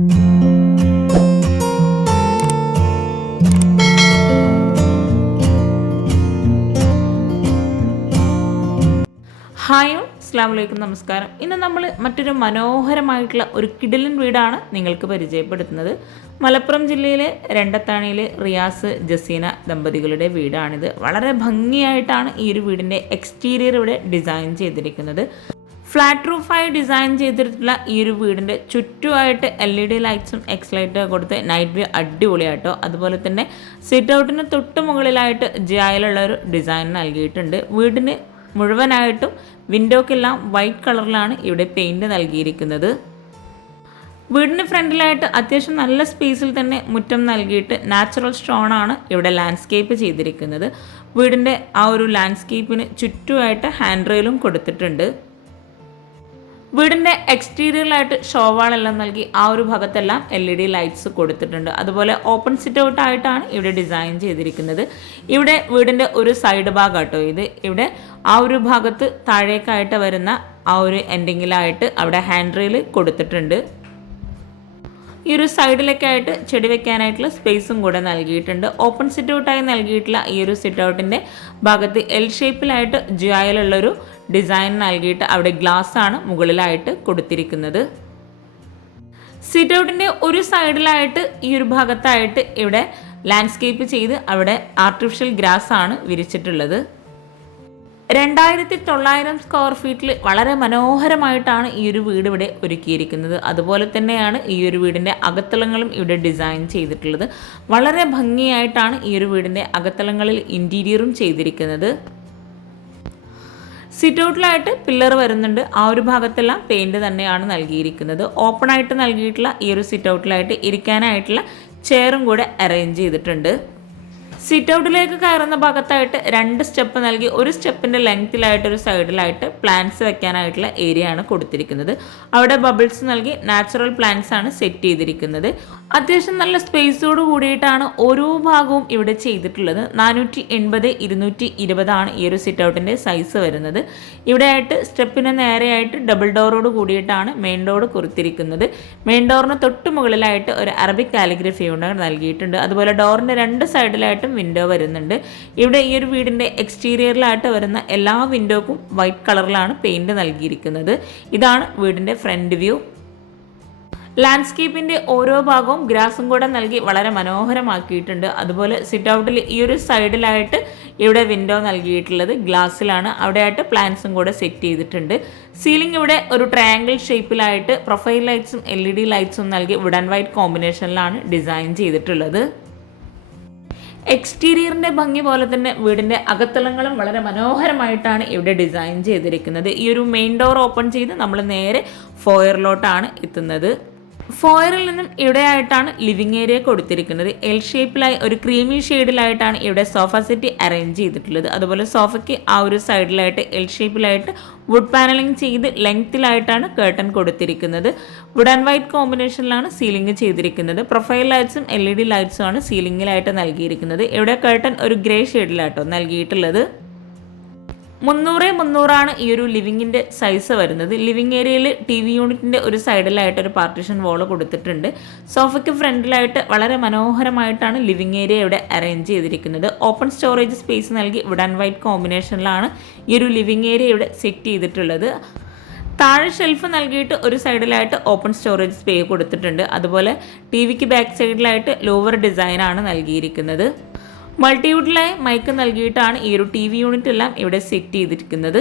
Hi അസ്ലാം വലൈക്കും നമസ്കാരം. ഇന്ന് നമ്മൾ മറ്റൊരു മനോഹരമായിട്ടുള്ള ഒരു കിടിലൻ വീടാണ് നിങ്ങൾക്ക് പരിചയപ്പെടുത്തുന്നത്. മലപ്പുറം ജില്ലയിലെ രണ്ടത്താണിയിലെ റിയാസ് ജസീന ദമ്പതികളുടെ വീടാണിത്. വളരെ ഭംഗിയായിട്ടാണ് ഈ ഒരു വീടിന്റെ എക്സ്റ്റീരിയർ ഇവിടെ ഡിസൈൻ ചെയ്തിരിക്കുന്നത്. ഫ്ലാറ്റ് റൂഫായി ഡിസൈൻ ചെയ്തിട്ടുള്ള ഈ ഒരു വീടിന്റെ ചുറ്റുമായിട്ട് എൽ ഇ ഡി ലൈറ്റ്സും എക്സ് ലൈറ്റും കൊടുത്ത് നൈറ്റ് വ്യൂ അടിപൊളിയായിട്ടോ അതുപോലെ തന്നെ സിറ്റ് ഔട്ടിന് തൊട്ട് മുകളിലായിട്ട് ജിയായിലുള്ള ഒരു ഡിസൈൻ നൽകിയിട്ടുണ്ട്. വീടിന് മുഴുവനായിട്ടും വിൻഡോക്കെല്ലാം വൈറ്റ് കളറിലാണ് ഇവിടെ പെയിന്റ് നൽകിയിരിക്കുന്നത്. വീടിന് ഫ്രണ്ടിലായിട്ട് അത്യാവശ്യം നല്ല സ്പേസിൽ തന്നെ മുറ്റം നൽകിയിട്ട് നാച്ചുറൽ സ്റ്റോൺ ആണ് ഇവിടെ ലാൻഡ്സ്കേപ്പ് ചെയ്തിരിക്കുന്നത്. വീടിന്റെ ആ ഒരു ലാൻഡ്സ്കേപ്പിന് ചുറ്റുമായിട്ട് ഹാൻഡ് റെയിലും കൊടുത്തിട്ടുണ്ട്. വീടിന്റെ എക്സ്റ്റീരിയറിലായിട്ട് ഷോവാളെല്ലാം നൽകി ആ ഒരു ഭാഗത്തെല്ലാം എൽ ഇ ഡി ലൈറ്റ്സ് കൊടുത്തിട്ടുണ്ട്. അതുപോലെ ഓപ്പൺ സിറ്റ് ഔട്ട് ആയിട്ടാണ് ഇവിടെ ഡിസൈൻ ചെയ്തിരിക്കുന്നത്. ഇവിടെ വീടിന്റെ ഒരു സൈഡ് ഭാഗം കേട്ടോ ഇത്. ഇവിടെ ആ ഒരു ഭാഗത്ത് താഴേക്കായിട്ട് വരുന്ന ആ ഒരു എൻഡിങ്ങിലായിട്ട് അവിടെ ഹാൻഡ് റെയിൽ കൊടുത്തിട്ടുണ്ട്. ഈ ഒരു സൈഡിലൊക്കെ ആയിട്ട് ചെടി വെക്കാനായിട്ടുള്ള സ്പേസും കൂടെ നൽകിയിട്ടുണ്ട്. ഓപ്പൺ സിറ്റ് ഔട്ടായി നൽകിയിട്ടുള്ള ഈ ഒരു സിറ്റ് ഔട്ടിന്റെ ഭാഗത്ത് എൽ ഷേപ്പിലായിട്ട് ജിയായിലുള്ളൊരു ഡിസൈൻ നൽകിയിട്ട് അവിടെ ഗ്ലാസ് ആണ് മുകളിലായിട്ട് കൊടുത്തിരിക്കുന്നത്. സിറ്റ് ഔട്ടിന്റെ ഒരു സൈഡിലായിട്ട് ഈ ഒരു ഭാഗത്തായിട്ട് ഇവിടെ ലാൻഡ്സ്കേപ്പ് ചെയ്ത് അവിടെ ആർട്ടിഫിഷ്യൽ ഗ്രാസ് ആണ് വിരിച്ചിട്ടുള്ളത്. രണ്ടായിരത്തി തൊള്ളായിരം സ്ക്വയർ ഫീറ്റിൽ വളരെ മനോഹരമായിട്ടാണ് ഈ ഒരു വീട് ഇവിടെ ഒരുക്കിയിരിക്കുന്നത്. അതുപോലെ തന്നെയാണ് ഈ ഒരു വീടിന്റെ അകത്തളങ്ങളും ഇവിടെ ഡിസൈൻ ചെയ്തിട്ടുള്ളത്. വളരെ ഭംഗിയായിട്ടാണ് ഈ ഒരു വീടിന്റെ അകത്തളങ്ങളിൽ ഇന്റീരിയറും ചെയ്തിരിക്കുന്നത്. സിറ്റ് ഔട്ടിലായിട്ട് പില്ലർ വരുന്നുണ്ട്. ആ ഒരു ഭാഗത്തെല്ലാം പെയിന്റ് തന്നെയാണ് നൽകിയിരിക്കുന്നത്. ഓപ്പൺ ആയിട്ട് നൽകിയിട്ടുള്ള ഈ ഒരു സിറ്റ് ഔട്ടിലായിട്ട് ഇരിക്കാനായിട്ടുള്ള ചെയറും കൂടെ അറേഞ്ച് ചെയ്തിട്ടുണ്ട്. സിറ്റ് ഔട്ടിലേക്ക് കയറുന്ന ഭാഗത്തായിട്ട് രണ്ട് സ്റ്റെപ്പ് നൽകി ഒരു സ്റ്റെപ്പിന്റെ ലെങ്ത്തിലായിട്ട് ഒരു സൈഡിലായിട്ട് പ്ലാന്റ്സ് വെക്കാനായിട്ടുള്ള ഏരിയ ആണ് കൊടുത്തിരിക്കുന്നത്. അവിടെ ബബിൾസ് നൽകി നാച്ചുറൽ പ്ലാന്റ്സ് ആണ് സെറ്റ് ചെയ്തിരിക്കുന്നത്. അത്യാവശ്യം നല്ല സ്പേസോട് കൂടിയിട്ടാണ് ഓരോ ഭാഗവും ഇവിടെ ചെയ്തിട്ടുള്ളത്. നാനൂറ്റി എൺപത് ഇരുന്നൂറ്റി ഇരുപതാണ് ഈ ഒരു സിറ്റ് ഔട്ടിന്റെ സൈസ് വരുന്നത്. ഇവിടെ ആയിട്ട് സ്റ്റെപ്പിന് നേരെയായിട്ട് ഡബിൾ ഡോറോട് കൂടിയിട്ടാണ് മെയിൻ ഡോർ കുറുത്തിരിക്കുന്നത് മെയിൻ ഡോറിന് തൊട്ട് മുകളിലായിട്ട് ഒരു അറബിക് കാലിഗ്രഫി കൊണ്ട് നൽകിയിട്ടുണ്ട്. അതുപോലെ ഡോറിന്റെ രണ്ട് സൈഡിലായിട്ടും വിൻഡോ വരുന്നുണ്ട്. ഇവിടെ ഈ ഒരു വീടിന്റെ എക്സ്റ്റീരിയറിലായിട്ട് വരുന്ന എല്ലാ വിൻഡോക്കും വൈറ്റ് കളറിലാണ് പെയിന്റ് നൽകിയിരിക്കുന്നത്. ഇതാണ് വീടിന്റെ ഫ്രണ്ട് വ്യൂ ലാൻഡ്സ്കേപ്പിന്റെ ഓരോ ഭാഗവും ഗ്രാസും കൂടെ നൽകി വളരെ മനോഹരമാക്കിയിട്ടുണ്ട്. അതുപോലെ സിറ്റ് ഔട്ടിൽ ഈ ഒരു സൈഡിലായിട്ട് ഇവിടെ വിൻഡോ നൽകിയിട്ടുള്ളത് ഗ്ലാസ്സിലാണ് അവിടെയായിട്ട് പ്ലാന്റ്സും കൂടെ സെറ്റ് ചെയ്തിട്ടുണ്ട്. സീലിംഗ് ഇവിടെ ഒരു ട്രയാങ്കിൾ ഷേപ്പിലായിട്ട് പ്രൊഫൈൽ ലൈറ്റ്സും എൽ ഇ ഡി ലൈറ്റ്സും നൽകി വുഡ് ആൻഡ് വൈറ്റ് കോമ്പിനേഷനിലാണ് ഡിസൈൻ ചെയ്തിട്ടുള്ളത്. എക്സ്റ്റീരിയറിന്റെ ഭംഗി പോലെ തന്നെ വീടിന്റെ അകത്തളങ്ങളും വളരെ മനോഹരമായിട്ടാണ് ഇവിടെ ഡിസൈൻ ചെയ്തിരിക്കുന്നത്. ഈ ഒരു മെയിൻ ഡോർ ഓപ്പൺ ചെയ്ത് നമ്മൾ നേരെ ഫോയറിലോട്ടാണ് എത്തുന്നത്. ഫോയറിൽ നിന്നും ഇവിടെയായിട്ടാണ് ലിവിങ് ഏരിയ കൊടുത്തിരിക്കുന്നത്. എൽ ഷേപ്പിലായി ഒരു ക്രീമി ഷെയ്ഡിലായിട്ടാണ് ഇവിടെ സോഫ സെറ്റ് അറേഞ്ച് ചെയ്തിട്ടുള്ളത്. അതുപോലെ സോഫയ്ക്ക് ആ ഒരു സൈഡിലായിട്ട് എൽ ഷേപ്പിലായിട്ട് വുഡ് പാനലിംഗ് ചെയ്ത് ലെങ്ത്തിലായിട്ടാണ് കേട്ടൺ കൊടുത്തിരിക്കുന്നത്. വുഡ് ആൻഡ് വൈറ്റ് കോമ്പിനേഷനിലാണ് സീലിംഗ് ചെയ്തിരിക്കുന്നത്. പ്രൊഫൈൽ ലൈറ്റ്സും എൽ ഇ ഡി ലൈറ്റ്സും ആണ് സീലിംഗിലായിട്ട് നൽകിയിരിക്കുന്നത്. ഇവിടെ കേട്ടൺ ഒരു ഗ്രേ ഷെയ്ഡിലാട്ടോ നൽകിയിട്ടുള്ളത്. മുന്നൂറ് മുന്നൂറാണ് ഈ ഒരു ലിവിങ്ങിന്റെ സൈസ് വരുന്നത്. ലിവിങ് ഏരിയയിൽ ടി വി യൂണിറ്റിന്റെ ഒരു സൈഡിലായിട്ട് ഒരു പാർട്ടീഷൻ വോൾ കൊടുത്തിട്ടുണ്ട്. സോഫയ്ക്ക് ഫ്രണ്ടിലായിട്ട് വളരെ മനോഹരമായിട്ടാണ് ലിവിങ് ഏരിയ ഇവിടെ അറേഞ്ച് ചെയ്തിരിക്കുന്നത്. ഓപ്പൺ സ്റ്റോറേജ് സ്പേസ് നൽകി വുഡ് ആൻഡ് വൈറ്റ് കോമ്പിനേഷനിലാണ് ഈ ഒരു ലിവിങ് ഏരിയ ഇവിടെ സെറ്റ് ചെയ്തിട്ടുള്ളത്. താഴെ ഷെൽഫ് നൽകിയിട്ട് ഒരു സൈഡിലായിട്ട് ഓപ്പൺ സ്റ്റോറേജ് സ്പേ കൊടുത്തിട്ടുണ്ട്. അതുപോലെ ടി വിക്ക് ബാക്ക് സൈഡിലായിട്ട് ലോവർ ഡിസൈനാണ് നൽകിയിരിക്കുന്നത്. മൾട്ടിവുഡിലായി മൈക്ക് നൽകിയിട്ടാണ് ഈ ഒരു ടി വി യൂണിറ്റ് എല്ലാം ഇവിടെ സെറ്റ് ചെയ്തിരിക്കുന്നത്.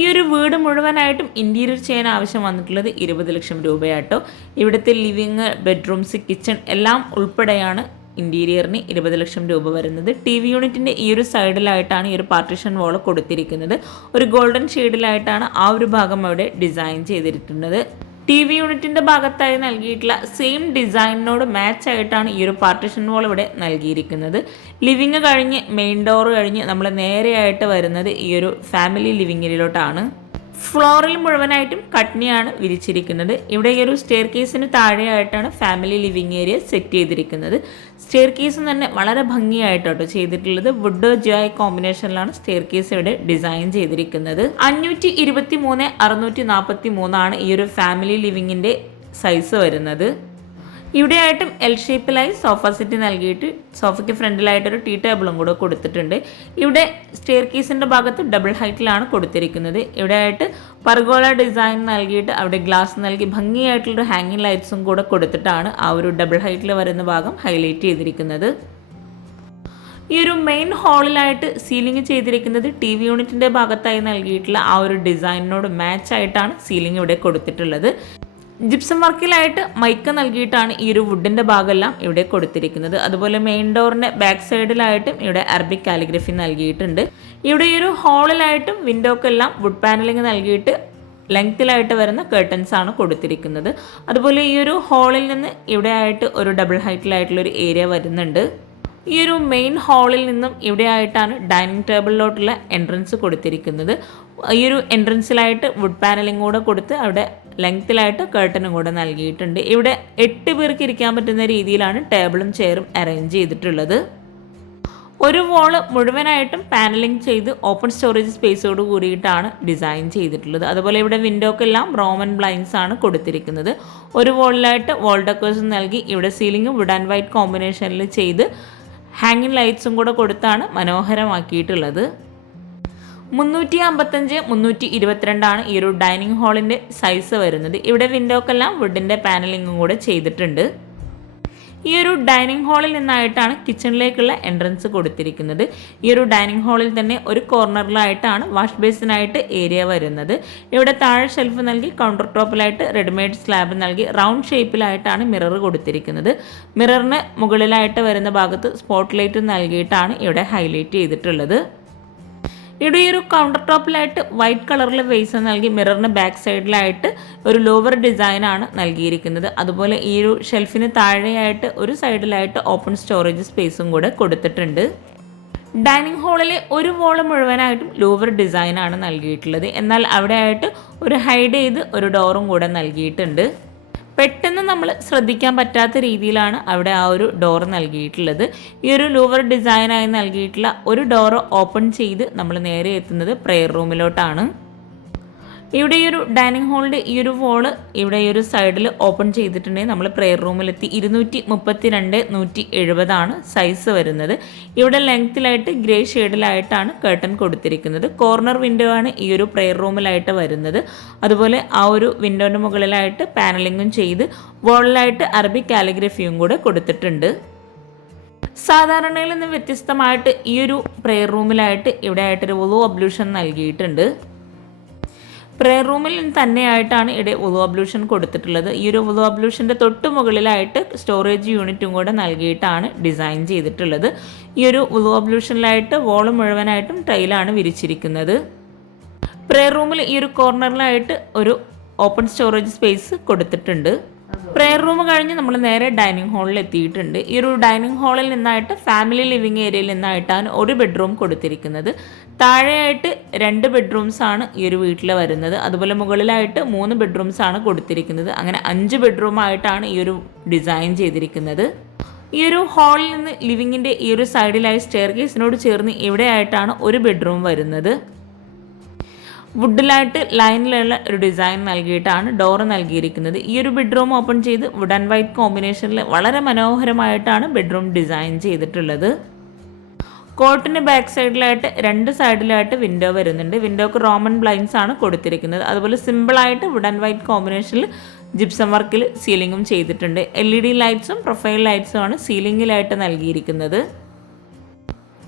ഈ ഒരു വീട് മുഴുവനായിട്ടും ഇന്റീരിയർ ചെയ്യാൻ ആവശ്യം വന്നിട്ടുള്ളത് ഇരുപത് ലക്ഷം രൂപയാട്ടോ. ഇവിടുത്തെ ലിവിങ് ബെഡ്റൂംസ് കിച്ചൺ എല്ലാം ഉൾപ്പെടെയാണ് ഇന്റീരിയറിന് ഇരുപത് ലക്ഷം രൂപ വരുന്നത്. ടി വി യൂണിറ്റിന്റെ ഈ ഒരു സൈഡിലായിട്ടാണ് ഈ ഒരു പാർട്ടിഷൻ വോൾ കൊടുത്തിരിക്കുന്നത്. ഒരു ഗോൾഡൻ ഷെയ്ഡിലായിട്ടാണ് ആ ഒരു ഭാഗം അവിടെ ഡിസൈൻ ചെയ്തിരിക്കുന്നത്. ടി വി യൂണിറ്റിന്റെ ഭാഗത്തായി നൽകിയിട്ടുള്ള സെയിം ഡിസൈനിനോട് മാച്ച് ആയിട്ടാണ് ഈ ഒരു പാർട്ടിഷൻ വോൾ ഇവിടെ നൽകിയിരിക്കുന്നത്. ലിവിങ് കഴിഞ്ഞ് മെയിൻ ഡോർ കഴിഞ്ഞ് നമ്മൾ നേരെയായിട്ട് വരുന്നത് ഈ ഒരു ഫാമിലി ലിവിങ്ങിലോട്ടാണ് ഫ്ലോറിൽ മുഴുവനായിട്ടും കട്നിയാണ് വിരിച്ചിരിക്കുന്നത്. ഇവിടെ ഈ ഒരു സ്റ്റെയർ കേസിന് താഴെയായിട്ടാണ് ഫാമിലി ലിവിങ് ഏരിയ സെറ്റ് ചെയ്തിരിക്കുന്നത്. സ്റ്റെയർ കേസ് തന്നെ വളരെ ഭംഗിയായിട്ടോ ചെയ്തിട്ടുള്ളത്. വുഡ് ജോയ് കോമ്പിനേഷനിലാണ് സ്റ്റെയർ കേസ് ഇവിടെ ഡിസൈൻ ചെയ്തിരിക്കുന്നത്. അഞ്ഞൂറ്റി ഇരുപത്തി മൂന്ന് അറുന്നൂറ്റി നാൽപ്പത്തി മൂന്നാണ് ഈ ഒരു ഫാമിലി ലിവിങ്ങിന്റെ സൈസ് വരുന്നത്. ഇവിടെയായിട്ടും എൽ ഷേപ്പിലായി സോഫ സെറ്റ് നൽകിയിട്ട് സോഫയ്ക്ക് ഫ്രണ്ടിലായിട്ടൊരു ടീ ടേബിളും കൂടെ കൊടുത്തിട്ടുണ്ട്. ഇവിടെ സ്റ്റെയർ കേസിന്റെ ഭാഗത്ത് ഡബിൾ ഹൈറ്റിലാണ് കൊടുത്തിരിക്കുന്നത്. ഇവിടെയായിട്ട് പർഗോള ഡിസൈൻ നൽകിയിട്ട് അവിടെ ഗ്ലാസ് നൽകി ഭംഗിയായിട്ടുള്ളൊരു ഹാങ്ങിങ് ലൈറ്റ്സും കൂടെ കൊടുത്തിട്ടാണ് ആ ഒരു ഡബിൾ ഹൈറ്റിൽ വരുന്ന ഭാഗം ഹൈലൈറ്റ് ചെയ്തിരിക്കുന്നത്. ഈ ഒരു മെയിൻ ഹാളിലായിട്ട് സീലിംഗ് ചെയ്തിരിക്കുന്നത് ടി വി യൂണിറ്റിന്റെ ഭാഗത്തായി നൽകിയിട്ടുള്ള ആ ഒരു ഡിസൈനിനോട് മാച്ച് ആയിട്ടാണ് സീലിംഗ് ഇവിടെ കൊടുത്തിട്ടുള്ളത്. ജിപ്സം വർക്കിലായിട്ട് മൈക്ക നൽകിയിട്ടാണ് ഈ ഒരു വുഡിന്റെ ഭാഗമെല്ലാം ഇവിടെ കൊടുത്തിരിക്കുന്നത്. അതുപോലെ മെയിൻ ഡോറിന്റെ ബാക്ക് സൈഡിലായിട്ടും ഇവിടെ അറബിക് കാലിഗ്രഫി നൽകിയിട്ടുണ്ട്. ഇവിടെ ഈ ഒരു ഹാളിലായിട്ടും വിൻഡോക്കെല്ലാം വുഡ് പാനലിംഗ് നൽകിയിട്ട് ലെങ്ത്തിലായിട്ട് വരുന്ന കേർട്ടൻസ് ആണ് കൊടുത്തിരിക്കുന്നത്. അതുപോലെ ഈ ഒരു ഹാളിൽ നിന്ന് ഇവിടെ ആയിട്ട് ഒരു ഡബിൾ ഹൈറ്റിലായിട്ടുള്ള ഒരു ഏരിയ വരുന്നുണ്ട്. ഈ ഒരു മെയിൻ ഹാളിൽ നിന്നും ഇവിടെ ആയിട്ടാണ് ഡൈനിങ് ടേബിളിലോട്ടുള്ള എൻട്രൻസ് കൊടുത്തിരിക്കുന്നത്. ഈ ഒരു എൻട്രൻസിലായിട്ട് വുഡ് പാനലിംഗ് കൂടെ കൊടുത്ത് അവിടെ ലെങ്ത്തിലായിട്ട് കേട്ടനും കൂടെ നൽകിയിട്ടുണ്ട്. ഇവിടെ എട്ട് പേർക്ക് ഇരിക്കാൻ പറ്റുന്ന രീതിയിലാണ് ടേബിളും ചെയറും അറേഞ്ച് ചെയ്തിട്ടുള്ളത്. ഒരു വോൾ മുഴുവനായിട്ടും പാനലിംഗ് ചെയ്ത് ഓപ്പൺ സ്റ്റോറേജ് സ്പേസോട് കൂടിയിട്ടാണ് ഡിസൈൻ ചെയ്തിട്ടുള്ളത്. അതുപോലെ ഇവിടെ വിൻഡോക്കെല്ലാം റോമൻ ബ്ലൈൻസ് ആണ് കൊടുത്തിരിക്കുന്നത്. ഒരു വോളിലായിട്ട് വോൾ ഡെക്കേഴ്സും നൽകി ഇവിടെ സീലിംഗ് വുഡ് ആൻഡ് വൈറ്റ് കോമ്പിനേഷനിൽ ചെയ്ത് ഹാങ്ങിങ് ലൈറ്റ്സും കൂടെ കൊടുത്താണ് മനോഹരമാക്കിയിട്ടുള്ളത്. മുന്നൂറ്റി അമ്പത്തഞ്ച് മുന്നൂറ്റി ഇരുപത്തിരണ്ടാണ് ഈ ഒരു ഡൈനിങ് ഹാളിന്റെ സൈസ് വരുന്നത്. ഇവിടെ വിൻഡോക്കെല്ലാം വുഡിന്റെ പാനലിങ്ങും കൂടെ ചെയ്തിട്ടുണ്ട്. ഈ ഒരു ഡൈനിങ് ഹാളിൽ നിന്നായിട്ടാണ് കിച്ചണിലേക്കുള്ള എൻട്രൻസ് കൊടുത്തിരിക്കുന്നത്. ഈ ഒരു ഡൈനിങ് ഹാളിൽ തന്നെ ഒരു കോർണറിലായിട്ടാണ് വാഷ് ബേസിനായിട്ട് ഏരിയ വരുന്നത്. ഇവിടെ താഴെ ഷെൽഫ് നൽകി കൗണ്ടർ ടോപ്പിലായിട്ട് റെഡിമെയ്ഡ് സ്ലാബ് നൽകി റൗണ്ട് ഷേപ്പിലായിട്ടാണ് മിറർ കൊടുത്തിരിക്കുന്നത്. മിററിന് മുകളിലായിട്ട് വരുന്ന ഭാഗത്ത് സ്പോട്ട് ലൈറ്റ് നൽകിയിട്ടാണ് ഇവിടെ ഹൈലൈറ്റ് ചെയ്തിട്ടുള്ളത്. ഇവിടെ ഈ ഒരു കൗണ്ടർ ടോപ്പിലായിട്ട് വൈറ്റ് കളറിൽ വെയ്സ് നൽകി മിററിന് ബാക്ക് സൈഡിലായിട്ട് ഒരു ലോവർ ഡിസൈനാണ് നൽകിയിരിക്കുന്നത്. അതുപോലെ ഈ ഒരു ഷെൽഫിന് താഴെയായിട്ട് ഒരു സൈഡിലായിട്ട് ഓപ്പൺ സ്റ്റോറേജ് സ്പേസും കൂടെ കൊടുത്തിട്ടുണ്ട്. ഡൈനിങ് ഹാളിലെ ഒരു വോൾ മുഴുവനായിട്ടും ലൂവർ ഡിസൈനാണ് നൽകിയിട്ടുള്ളത്. എന്നാൽ അവിടെയായിട്ട് ഒരു ഹൈഡ് ചെയ്ത് ഒരു ഡോറും കൂടെ നൽകിയിട്ടുണ്ട്. പെട്ടെന്ന് നമ്മൾ ശ്രദ്ധിക്കാൻ പറ്റാത്ത രീതിയിലാണ് അവിടെ ആ ഒരു ഡോർ നൽകിയിട്ടുള്ളത്. ഈ ഒരു ലൂവർ ഡിസൈനായി നൽകിയിട്ടുള്ള ഒരു ഡോർ ഓപ്പൺ ചെയ്ത് നമ്മൾ നേരെ എത്തുന്നത് പ്രെയർ റൂമിലോട്ടാണ് ഇവിടെ ഈ ഒരു ഡൈനിങ് ഹാളിന്റെ ഈ ഒരു വോൾ ഇവിടെ ഈ ഒരു സൈഡിൽ ഓപ്പൺ ചെയ്തിട്ടുണ്ടെങ്കിൽ നമ്മൾ പ്രെയർ റൂമിലെത്തി ഇരുന്നൂറ്റി മുപ്പത്തി രണ്ട് നൂറ്റി എഴുപതാണ് സൈസ് വരുന്നത്. ഇവിടെ ലെങ്ത്തിലായിട്ട് ഗ്രേ ഷെയ്ഡിലായിട്ടാണ് കേട്ടൺ കൊടുത്തിരിക്കുന്നത്. കോർണർ വിൻഡോ ആണ് ഈ ഒരു പ്രെയർ റൂമിലായിട്ട് വരുന്നത്. അതുപോലെ ആ ഒരു വിൻഡോന്റെ മുകളിലായിട്ട് പാനലിങ്ങും ചെയ്ത് വോളിലായിട്ട് അറബി കാലിഗ്രഫിയും കൂടെ കൊടുത്തിട്ടുണ്ട്. സാധാരണയിൽ നിന്ന് വ്യത്യസ്തമായിട്ട് ഈ ഒരു പ്രെയർ റൂമിലായിട്ട് ഇവിടെ ആയിട്ടൊരു വലു അബ്ലൂഷൻ നൽകിയിട്ടുണ്ട്. പ്രെയർ റൂമിൽ തന്നെയായിട്ടാണ് ഇവിടെ ഉളു അബ്ലൂഷൻ കൊടുത്തിട്ടുള്ളത്. ഈ ഒരു ഉളു തൊട്ട് മുകളിലായിട്ട് സ്റ്റോറേജ് യൂണിറ്റും കൂടെ നൽകിയിട്ടാണ് ഡിസൈൻ ചെയ്തിട്ടുള്ളത്. ഈ ഒരു ഉളു വോൾ മുഴുവനായിട്ടും ടൈലാണ് വിരിച്ചിരിക്കുന്നത്. പ്രെയർ റൂമിൽ ഈ ഒരു കോർണറിലായിട്ട് ഒരു ഓപ്പൺ സ്റ്റോറേജ് സ്പേസ് കൊടുത്തിട്ടുണ്ട്. പ്രെയർ റൂം കഴിഞ്ഞ് നമ്മൾ നേരെ ഡൈനിങ് ഹാളിൽ എത്തിയിട്ടുണ്ട്. ഈ ഒരു ഡൈനിങ് ഹാളിൽ നിന്നായിട്ട് ഫാമിലി ലിവിങ് ഏരിയയിൽ നിന്നായിട്ടാണ് ഒരു ബെഡ്റൂം കൊടുത്തിരിക്കുന്നത്. താഴെയായിട്ട് രണ്ട് ബെഡ്റൂംസ് ആണ് ഈ ഒരു വീട്ടിൽ വരുന്നത്. അതുപോലെ മുകളിലായിട്ട് മൂന്ന് ബെഡ്റൂംസ് ആണ് കൊടുത്തിരിക്കുന്നത്. അങ്ങനെ അഞ്ച് ബെഡ്റൂം ആയിട്ടാണ് ഈ ഒരു ഡിസൈൻ ചെയ്തിരിക്കുന്നത്. ഈ ഒരു ഹാളിൽ നിന്ന് ലിവിങ്ങിന്റെ ഈ ഒരു സൈഡിലായി സ്റ്റെയർ കേസിനോട് ചേർന്ന് ഇവിടെയായിട്ടാണ് ഒരു ബെഡ്റൂം വരുന്നത്. വുഡിലായിട്ട് ലൈനിലുള്ള ഒരു ഡിസൈൻ നൽകിയിട്ടാണ് ഡോർ നൽകിയിരിക്കുന്നത്. ഈ ഒരു ബെഡ്റൂം ഓപ്പൺ ചെയ്ത് വുഡ് ആൻഡ് വൈറ്റ് കോമ്പിനേഷനിൽ വളരെ മനോഹരമായിട്ടാണ് ബെഡ്റൂം ഡിസൈൻ ചെയ്തിട്ടുള്ളത്. കോട്ടിന് ബാക്ക് സൈഡിലായിട്ട് രണ്ട് സൈഡിലായിട്ട് വിൻഡോ വരുന്നുണ്ട്. വിൻഡോക്ക് റോമൻ ബ്ലൈൻസ് ആണ് കൊടുത്തിരിക്കുന്നത്. അതുപോലെ സിമ്പിളായിട്ട് വുഡ് ആൻഡ് വൈറ്റ് കോമ്പിനേഷനിൽ ജിപ്സം വർക്കിൽ സീലിങ്ങും ചെയ്തിട്ടുണ്ട്. എൽ ഇ ഡി ലൈറ്റ്സും പ്രൊഫൈൽ ലൈറ്റ്സും ആണ് സീലിങ്ങിലായിട്ട് നൽകിയിരിക്കുന്നത്.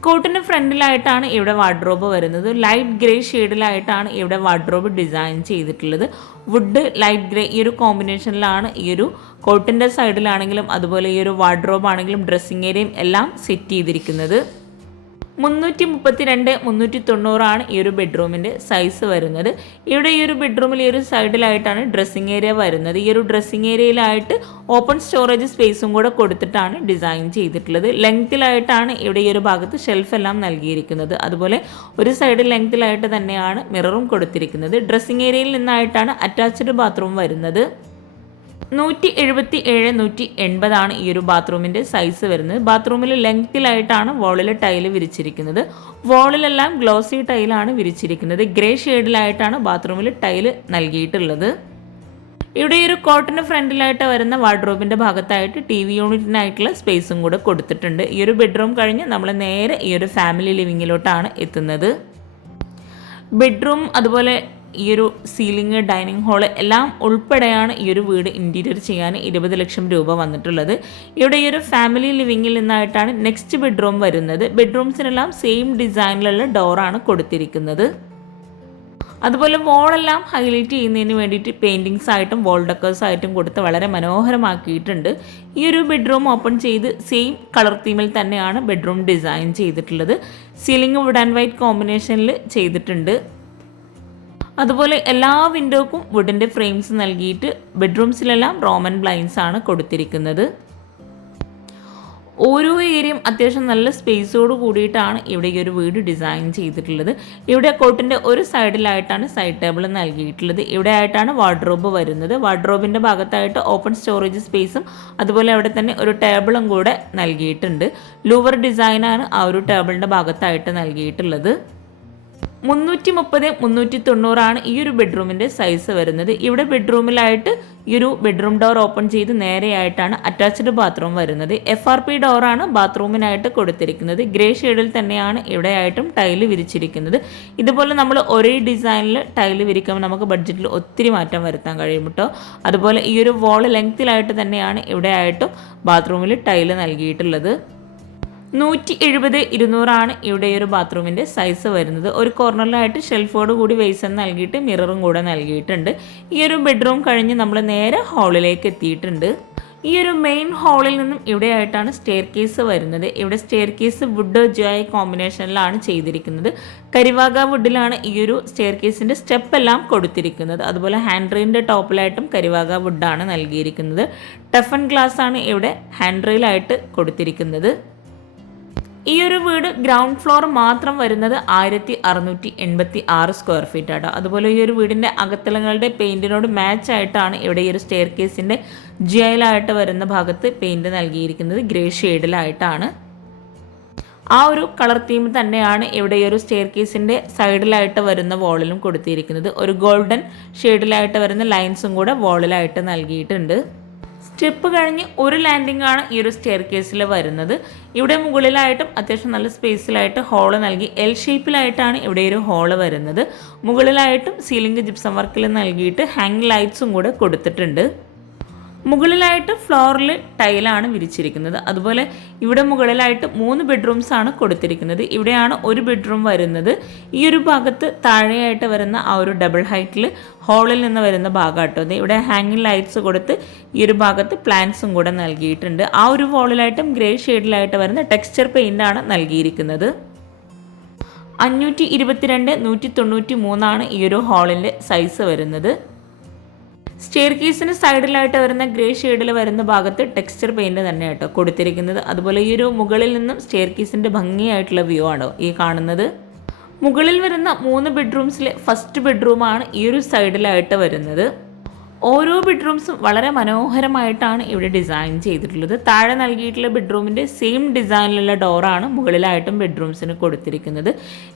കോട്ടിന് ഫ്രണ്ടിലായിട്ടാണ് ഇവിടെ വാർഡ്രോബ് വരുന്നത്. ലൈറ്റ് ഗ്രേ ഷെയ്ഡിലായിട്ടാണ് ഇവിടെ വാർഡ്രോബ് ഡിസൈൻ ചെയ്തിട്ടുള്ളത്. വുഡ് ലൈറ്റ് ഗ്രേ ഈ ഒരു കോമ്പിനേഷനിലാണ് ഈ ഒരു കോട്ടിന്റെ സൈഡിലാണെങ്കിലും അതുപോലെ ഈ ഒരു വാർഡ്രോബ് ആണെങ്കിലും ഡ്രസ്സിങ് ഏരിയയും എല്ലാം സെറ്റ് ചെയ്തിരിക്കുന്നത്. മുന്നൂറ്റി മുപ്പത്തി രണ്ട് മുന്നൂറ്റി തൊണ്ണൂറാണ് ഈ ഒരു ബെഡ്റൂമിന്റെ സൈസ് വരുന്നത്. ഇവിടെ ഈ ഒരു ബെഡ്റൂമിൽ ഈ ഒരു സൈഡിലായിട്ടാണ് ഡ്രസ്സിങ് ഏരിയ വരുന്നത്. ഈ ഒരു ഡ്രസ്സിങ് ഏരിയയിലായിട്ട് ഓപ്പൺ സ്റ്റോറേജ് സ്പേസും കൂടെ കൊടുത്തിട്ടാണ് ഡിസൈൻ ചെയ്തിട്ടുള്ളത്. ലെങ്ത്തിലായിട്ടാണ് ഇവിടെ ഈ ഒരു ഭാഗത്ത് ഷെൽഫ് എല്ലാം നൽകിയിരിക്കുന്നത്. അതുപോലെ ഒരു സൈഡ് ലെങ്ത്തിലായിട്ട് തന്നെയാണ് മിററും കൊടുത്തിരിക്കുന്നത്. ഡ്രസ്സിങ് ഏരിയയിൽ നിന്നായിട്ടാണ് അറ്റാച്ച്ഡ് ബാത്റൂം വരുന്നത്. നൂറ്റി എഴുപത്തി ഏഴ് നൂറ്റി എൺപതാണ് ഈ ഒരു ബാത്റൂമിന്റെ സൈസ് വരുന്നത്. ബാത്റൂമിൽ ലെങ്ത്തിലായിട്ടാണ് വോളിൽ ടൈൽ വിരിച്ചിരിക്കുന്നത്. വോളിലെല്ലാം ഗ്ലോസി ടൈലാണ് വിരിച്ചിരിക്കുന്നത്. ഗ്രേ ഷെയ്ഡിലായിട്ടാണ് ബാത്റൂമിൽ ടൈൽ നൽകിയിട്ടുള്ളത്. ഇവിടെ ഈ ഒരു കോട്ടിന് ഫ്രണ്ടിലായിട്ട് വരുന്ന വാർഡ്രോബിന്റെ ഭാഗത്തായിട്ട് ടി വി യൂണിറ്റിനായിട്ടുള്ള സ്പേസും കൂടെ കൊടുത്തിട്ടുണ്ട്. ഈ ഒരു ബെഡ്റൂം കഴിഞ്ഞ് നമ്മൾ നേരെ ഈ ഒരു ഫാമിലി ലിവിങ്ങിലോട്ടാണ് എത്തുന്നത്. ബെഡ്റൂം അതുപോലെ ഈ ഒരു സീലിംഗ് ഡൈനിങ് ഹാൾ എല്ലാം ഉൾപ്പെടെയാണ് ഈ ഒരു വീട് ഇന്റീരിയർ ചെയ്യാൻ ഇരുപത് ലക്ഷം രൂപ വന്നിട്ടുള്ളത്. ഇവിടെ ഈ ഒരു ഫാമിലി ലിവിങ്ങിൽ നിന്നായിട്ടാണ് നെക്സ്റ്റ് ബെഡ്റൂം വരുന്നത്. ബെഡ്റൂംസിനെല്ലാം സെയിം ഡിസൈനിലുള്ള ഡോറാണ് കൊടുത്തിരിക്കുന്നത്. അതുപോലെ വോളെല്ലാം ഹൈലൈറ്റ് ചെയ്യുന്നതിന് വേണ്ടിയിട്ട് പെയിന്റിങ്സ് ആയിട്ടും വോൾ ഡെക്കേഴ്സ് ആയിട്ടും കൊടുത്ത് വളരെ മനോഹരമാക്കിയിട്ടുണ്ട്. ഈ ഒരു ബെഡ്റൂം ഓപ്പൺ ചെയ്ത് സെയിം കളർ തീമിൽ തന്നെയാണ് ബെഡ്റൂം ഡിസൈൻ ചെയ്തിട്ടുള്ളത്. സീലിംഗ് വുഡ് ആൻഡ് വൈറ്റ് കോമ്പിനേഷനിൽ ചെയ്തിട്ടുണ്ട്. അതുപോലെ എല്ലാ വിൻഡോക്കും വുഡിന്റെ ഫ്രെയിംസ് നൽകിയിട്ട് ബെഡ്റൂംസിലെല്ലാം റോമൻ ബ്ലൈൻസ് ആണ് കൊടുത്തിരിക്കുന്നത്. ഓരോ ഏരിയയും അത്യാവശ്യം നല്ല സ്പേസോട് കൂടിയിട്ടാണ് ഇവിടെ ഈ ഒരു വീട് ഡിസൈൻ ചെയ്തിട്ടുള്ളത്. ഇവിടെ കോട്ടിന്റെ ഒരു സൈഡിലായിട്ടാണ് സൈഡ് ടേബിൾ നൽകിയിട്ടുള്ളത്. ഇവിടെ ആയിട്ടാണ് വാർഡ്രോബ് വരുന്നത്. വാർഡ്രോബിന്റെ ഭാഗത്തായിട്ട് ഓപ്പൺ സ്റ്റോറേജ് സ്പേസും അതുപോലെ അവിടെ തന്നെ ഒരു ടേബിളും കൂടെ നൽകിയിട്ടുണ്ട്. ലൂവർ ഡിസൈനാണ് ആ ഒരു ടേബിളിന്റെ ഭാഗത്തായിട്ട് നൽകിയിട്ടുള്ളത്. മുന്നൂറ്റി മുപ്പത് മുന്നൂറ്റി തൊണ്ണൂറാണ് ഈ ഒരു ബെഡ്റൂമിന്റെ സൈസ് വരുന്നത്. ഇവിടെ ബെഡ്റൂമിലായിട്ട് ഈ ഒരു ബെഡ്റൂം ഡോർ ഓപ്പൺ ചെയ്ത് നേരെയായിട്ടാണ് അറ്റാച്ച്ഡ് ബാത്റൂം വരുന്നത്. എഫ് ആർ പി ഡോറാണ് ബാത്റൂമിനായിട്ട് കൊടുത്തിരിക്കുന്നത്. ഗ്രേ ഷെയ്ഡിൽ തന്നെയാണ് ഇവിടെയായിട്ടും ടൈൽ വിരിച്ചിരിക്കുന്നത്. ഇതുപോലെ നമ്മൾ ഒരേ ഡിസൈനിൽ ടൈൽ വിരിക്കുമ്പോൾ നമുക്ക് ബഡ്ജറ്റിൽ ഒത്തിരി മാറ്റം വരുത്താൻ കഴിയും കേട്ടോ അതുപോലെ ഈ ഒരു വോൾ ലെങ്ത്തിലായിട്ട് തന്നെയാണ് ഇവിടെയായിട്ടും ബാത്റൂമിൽ ടൈൽ നൽകിയിട്ടുള്ളത്. നൂറ്റി എഴുപത് ഇരുന്നൂറാണ് ഇവിടെ ഒരു ബാത്റൂമിന്റെ സൈസ് വരുന്നത്. ഒരു കോർണറിലായിട്ട് ഷെൽഫോട് കൂടി വെയ്സൺ നൽകിയിട്ട് മിററും കൂടെ നൽകിയിട്ടുണ്ട്. ഈ ഒരു ബെഡ്റൂം കഴിഞ്ഞ് നമ്മൾ നേരെ ഹാളിലേക്ക് എത്തിയിട്ടുണ്ട്. ഈ ഒരു മെയിൻ ഹാളിൽ നിന്നും ഇവിടെയായിട്ടാണ് സ്റ്റെയർ കേസ് വരുന്നത്. ഇവിടെ സ്റ്റെയർ കേസ് വുഡ് ജോയ് കോമ്പിനേഷനിലാണ് ചെയ്തിരിക്കുന്നത്. കരിവാക വുഡിലാണ് ഈ ഒരു സ്റ്റെയർ കേസിന്റെ സ്റ്റെപ്പ് എല്ലാം കൊടുത്തിരിക്കുന്നത്. അതുപോലെ ഹാൻഡ് റെയിലിന്റെ ടോപ്പിലായിട്ടും കരിവാക വുഡാണ് നൽകിയിരിക്കുന്നത്. ടഫൻ ഗ്ലാസ് ആണ് ഇവിടെ ഹാൻഡ് റെയിലായിട്ട് കൊടുത്തിരിക്കുന്നത്. ഈ ഒരു വീട് ഗ്രൗണ്ട് ഫ്ലോർ മാത്രം വരുന്നത് ആയിരത്തി അറുന്നൂറ്റി എൺപത്തി ആറ് സ്ക്വയർ ഫീറ്റ് ആട്ടോ. അതുപോലെ ഈ ഒരു വീടിന്റെ അകത്തലങ്ങളുടെ പെയിന്റിനോട് മാച്ച് ആയിട്ടാണ് ഇവിടെ ഈ ഒരു സ്റ്റെയർ കേസിന്റെ ജിയലായിട്ട് വരുന്ന ഭാഗത്ത് പെയിന്റ് നൽകിയിരിക്കുന്നത്. ഗ്രേ ഷെയ്ഡിലായിട്ടാണ് ആ ഒരു കളർ തീം തന്നെയാണ് ഇവിടെ ഈ ഒരു സ്റ്റെയർ കേസിന്റെ സൈഡിലായിട്ട് വരുന്ന വോളിലും കൊടുത്തിരിക്കുന്നത്. ഒരു ഗോൾഡൻ ഷെയ്ഡിലായിട്ട് വരുന്ന ലൈൻസും കൂടെ വോളിലായിട്ട് നൽകിയിട്ടുണ്ട്. സ്റ്റെപ്പ് കഴിഞ്ഞ് ഒരു ലാൻഡിംഗ് ആണ് ഈ ഒരു സ്റ്റെയർ കേസിൽ വരുന്നത്. ഇവിടെ മുകളിലായിട്ടും അത്യാവശ്യം നല്ല സ്പേസിലായിട്ട് ഹോൾ നൽകി എൽ ഷേപ്പിലായിട്ടാണ് ഇവിടെ ഒരു ഹോൾ വരുന്നത്. മുകളിലായിട്ടും സീലിംഗ് ജിപ്സം വർക്കിൽ നൽകിയിട്ട് ഹാങ് ലൈറ്റ്സും കൂടെ കൊടുത്തിട്ടുണ്ട്. മുകളിലായിട്ട് ഫ്ലോറിൽ ടൈലാണ് വിരിച്ചിരിക്കുന്നത്. അതുപോലെ ഇവിടെ മുകളിലായിട്ട് മൂന്ന് ബെഡ്റൂംസ് ആണ് കൊടുത്തിരിക്കുന്നത്. ഇവിടെയാണ് ഒരു ബെഡ്റൂം വരുന്നത്. ഈ ഒരു ഭാഗത്ത് താഴെയായിട്ട് വരുന്ന ആ ഒരു ഡബിൾ ഹൈറ്റിൽ ഹോളിൽ നിന്ന് വരുന്ന ഭാഗമാട്ടോ ഇവിടെ ഹാങ്ങിങ് ലൈറ്റ്സ് കൊടുത്ത് ഈ ഒരു ഭാഗത്ത് പ്ലാന്റ്സും കൂടെ നൽകിയിട്ടുണ്ട്. ആ ഒരു വോളിലായിട്ടും ഗ്രേ ഷെയ്ഡിലായിട്ട് വരുന്ന ടെക്സ്ചർ പെയിന്റാണ് നൽകിയിരിക്കുന്നത്. അഞ്ഞൂറ്റി ഇരുപത്തിരണ്ട് നൂറ്റി തൊണ്ണൂറ്റി മൂന്നാണ് ഈ ഒരു ഹാളിന്റെ സൈസ് വരുന്നത്. സ്റ്റെയർ കേസിന് സൈഡിലായിട്ട് വരുന്ന ഗ്രേ ഷെയ്ഡിൽ വരുന്ന ഭാഗത്ത് ടെക്സ്ചർ പെയിന്റ് തന്നെ കേട്ടോ കൊടുത്തിരിക്കുന്നത്. അതുപോലെ ഈ ഒരു മുകളിൽ നിന്നും സ്റ്റെയർ കേസിന്റെ ഭംഗിയായിട്ടുള്ള വ്യൂ ആണോ ഈ കാണുന്നത്. മുകളിൽ വരുന്ന മൂന്ന് ബെഡ്റൂംസിലെ ഫസ്റ്റ് ബെഡ്റൂമാണ് ഈ ഒരു സൈഡിലായിട്ട് വരുന്നത്. ഓരോ ബെഡ്റൂംസും വളരെ മനോഹരമായിട്ടാണ് ഇവിടെ ഡിസൈൻ ചെയ്തിട്ടുള്ളത്. താഴെ നൽകിയിട്ടുള്ള ബെഡ്റൂമിന്റെ സെയിം ഡിസൈനിലുള്ള ഡോറാണ് മുകളിലായിട്ടും ബെഡ്റൂംസിന് കൊടുത്തിരിക്കുന്നത്.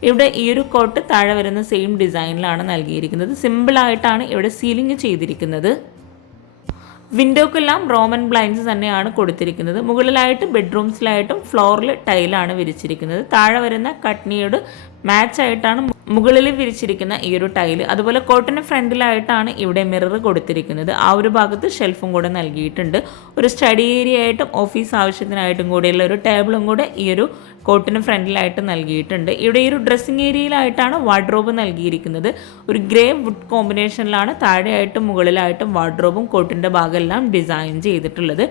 ഇവിടെ ഈ ഒരു കോട്ട് താഴെ വരുന്ന സെയിം ഡിസൈനിലാണ് നൽകിയിരിക്കുന്നത്. സിമ്പിളായിട്ടാണ് ഇവിടെ സീലിംഗ് ചെയ്തിരിക്കുന്നത്. വിൻഡോക്കെല്ലാം റോമൻ ബ്ലൈൻസ് തന്നെയാണ് കൊടുത്തിരിക്കുന്നത്. മുകളിലായിട്ട് ബെഡ്റൂംസിലായിട്ടും ഫ്ലോറിൽ ടൈലാണ് വിരിച്ചിരിക്കുന്നത്. താഴെ വരുന്ന കട്നിയോട് മാച്ച് ആയിട്ടാണ് മുകളിൽ വിരിച്ചിരിക്കുന്ന ഈ ഒരു ടൈൽ അതുപോലെ കോട്ടിന് ഫ്രണ്ടിലായിട്ടാണ് ഇവിടെ മിറർ കൊടുത്തിരിക്കുന്നത്. ആ ഒരു ഭാഗത്ത് ഷെൽഫും കൂടെ നൽകിയിട്ടുണ്ട്. ഒരു സ്റ്റഡി ഏരിയ ആയിട്ടും ഓഫീസ് ആവശ്യത്തിനായിട്ടും കൂടെയുള്ള ഒരു ടേബിളും കൂടെ ഈ ഒരു കോട്ടിന് ഫ്രണ്ടിലായിട്ട് നൽകിയിട്ടുണ്ട്. ഇവിടെ ഈ ഒരു ഡ്രസ്സിംഗ് ഏരിയയിലായിട്ടാണ് വാർഡ്രോബ് നൽകിയിരിക്കുന്നത്. ഒരു ഗ്രേ വുഡ് കോമ്പിനേഷനിലാണ് താഴെയായിട്ടും മുകളിലായിട്ടും വാർഡ്രോബും കോട്ടിന്റെ ഭാഗമെല്ലാം ഡിസൈൻ ചെയ്തിട്ടുള്ളത്.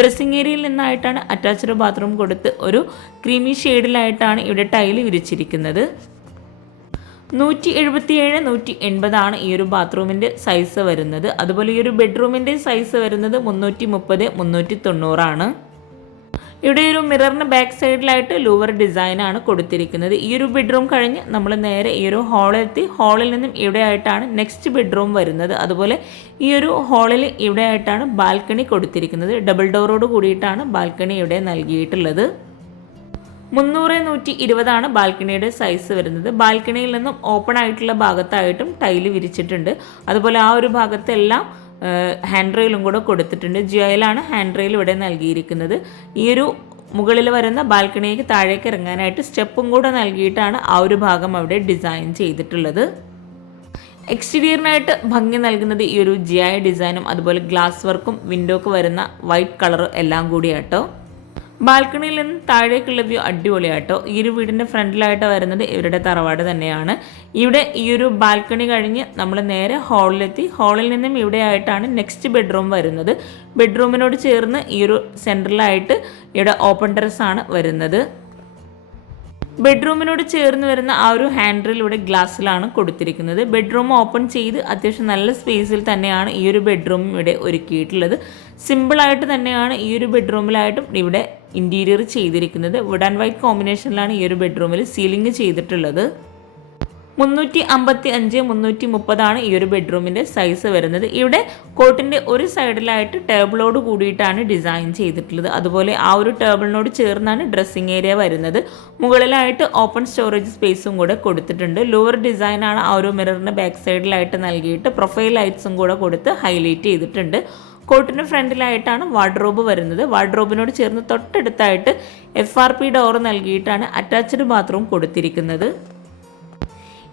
ഡ്രസ്സിംഗ് ഏരിയയിൽ നിന്നായിട്ടാണ് അറ്റാച്ച്ഡ് ബാത്റൂം കൊടുത്ത് ഒരു ക്രീമി ഷെയ്ഡിലായിട്ടാണ് ഇവിടെ ടൈൽ വിരിച്ചിരിക്കുന്നത്. നൂറ്റി എഴുപത്തിയേഴ് നൂറ്റി എൺപതാണ് ഈ ഒരു ബാത്റൂമിന്റെ സൈസ് വരുന്നത്. അതുപോലെ ഈ ഒരു ബെഡ്റൂമിന്റെ സൈസ് വരുന്നത് മുന്നൂറ്റി മുപ്പത് മുന്നൂറ്റി തൊണ്ണൂറാണ് ഇവിടെ ഒരു മിററിന് ബാക്ക് സൈഡിലായിട്ട് ലൂവർ ഡിസൈനാണ് കൊടുത്തിരിക്കുന്നത്. ഈ ഒരു ബെഡ്റൂം കഴിഞ്ഞ് നമ്മൾ നേരെ ഈ ഒരു ഹാളിലെത്തി ഹാളിൽ നിന്നും ഇവിടെ ആയിട്ടാണ് നെക്സ്റ്റ് ബെഡ്റൂം വരുന്നത്. അതുപോലെ ഈ ഒരു ഹാളിൽ ഇവിടെ ആയിട്ടാണ് ബാൽക്കണി കൊടുത്തിരിക്കുന്നത്. ഡബിൾ ഡോറോട് കൂടിയിട്ടാണ് ബാൽക്കണി ഇവിടെ നൽകിയിട്ടുള്ളത്. മുന്നൂറ് നൂറ്റി ഇരുപതാണ് ബാൽക്കണിയുടെ സൈസ് വരുന്നത്. ബാൽക്കണിയിൽ നിന്നും ഓപ്പൺ ആയിട്ടുള്ള ഭാഗത്തായിട്ടും ടൈൽ വിരിച്ചിട്ടുണ്ട്. അതുപോലെ ആ ഒരു ഭാഗത്തെല്ലാം ഹാൻഡ് റെയിലും കൂടെ കൊടുത്തിട്ടുണ്ട്. ജിയോയിലാണ് ഹാൻഡ് റെയിൽ ഇവിടെ നൽകിയിരിക്കുന്നത്. ഈ ഒരു മുകളിൽ വരുന്ന ബാൽക്കണിയിലേക്ക് താഴേക്ക് ഇറങ്ങാനായിട്ട് സ്റ്റെപ്പും കൂടെ നൽകിയിട്ടാണ് ആ ഒരു ഭാഗം അവിടെ ഡിസൈൻ ചെയ്തിട്ടുള്ളത്. എക്സ്റ്റീരിയറിനായിട്ട് ഭംഗി നൽകുന്നത് ഈ ഒരു ജിയായ ഡിസൈനും അതുപോലെ ഗ്ലാസ് വർക്കും വിൻഡോക്ക് വരുന്ന വൈറ്റ് കളർ എല്ലാം കൂടിയാട്ടോ. ബാൽക്കണിയിൽ നിന്ന് താഴേക്കുള്ള വ്യൂ അടിപൊളിയാട്ടോ. ഈ ഒരു വീടിന്റെ ഫ്രണ്ടിലായിട്ട് വരുന്നത്. ഇവരുടെ തറവാട് തന്നെയാണ്. ഇവിടെ ഈ ഒരു ബാൽക്കണി കഴിഞ്ഞ് നമ്മൾ നേരെ ഹാളിലെത്തി. ഹാളിൽ നിന്നും ഇവിടെയായിട്ടാണ് നെക്സ്റ്റ് ബെഡ്റൂം വരുന്നത്. ബെഡ്റൂമിനോട് ചേർന്ന് ഈ ഒരു സെന്ററിലായിട്ട് ഇവിടെ ഓപ്പൺ ടെറസ് ആണ് വരുന്നത്. ബെഡ്റൂമിനോട് ചേർന്ന് വരുന്ന ആ ഒരു ഹാൻഡിൽ ഇവിടെ ഗ്ലാസ്സിലാണ് കൊടുത്തിരിക്കുന്നത്. ബെഡ്റൂം ഓപ്പൺ ചെയ്ത് അത്യാവശ്യം നല്ല സ്പേസിൽ തന്നെയാണ് ഈ ഒരു ബെഡ്റൂം ഇവിടെ ഒരുക്കിയിട്ടുള്ളത്. സിമ്പിളായിട്ട് തന്നെയാണ് ഈ ഒരു ബെഡ്റൂമിലായിട്ടും ഇവിടെ ഇന്റീരിയർ ചെയ്തിരിക്കുന്നത്. വുഡ് ആൻഡ് വൈറ്റ് കോമ്പിനേഷനിലാണ് ഈ ഒരു ബെഡ്റൂമിൽ സീലിംഗ് ചെയ്തിട്ടുള്ളത്. മുന്നൂറ്റി അമ്പത്തി അഞ്ച് മുന്നൂറ്റി മുപ്പതാണ് ഈ ഒരു ബെഡ്റൂമിന്റെ സൈസ് വരുന്നത്. ഇവിടെ കോട്ടിന്റെ ഒരു സൈഡിലായിട്ട് ടേബിളോട് കൂടിയിട്ടാണ് ഡിസൈൻ ചെയ്തിട്ടുള്ളത്. അതുപോലെ ആ ഒരു ടേബിളിനോട് ചേർന്നാണ് ഡ്രസ്സിങ് ഏരിയ വരുന്നത്. മുകളിലായിട്ട് ഓപ്പൺ സ്റ്റോറേജ് സ്പേസും കൂടെ കൊടുത്തിട്ടുണ്ട്. ലോവർ ഡിസൈനാണ് ആ ഒരു മിററിന്റെ ബാക്ക് സൈഡിലായിട്ട് നൽകിയിട്ട് പ്രൊഫൈൽ ലൈറ്റ്സും കൂടെ കൊടുത്ത് ഹൈലൈറ്റ് ചെയ്തിട്ടുണ്ട്. കോട്ടിന് ഫ്രണ്ടിലായിട്ടാണ് വാർഡ്രോബ് വരുന്നത്. വാർഡ്രോബിനോട് ചേർന്ന് തൊട്ടടുത്തായിട്ട് എഫ് ആർ പി ഡോർ നൽകിയിട്ടാണ് അറ്റാച്ച്ഡ് ബാത്റൂം കൊടുത്തിരിക്കുന്നത്.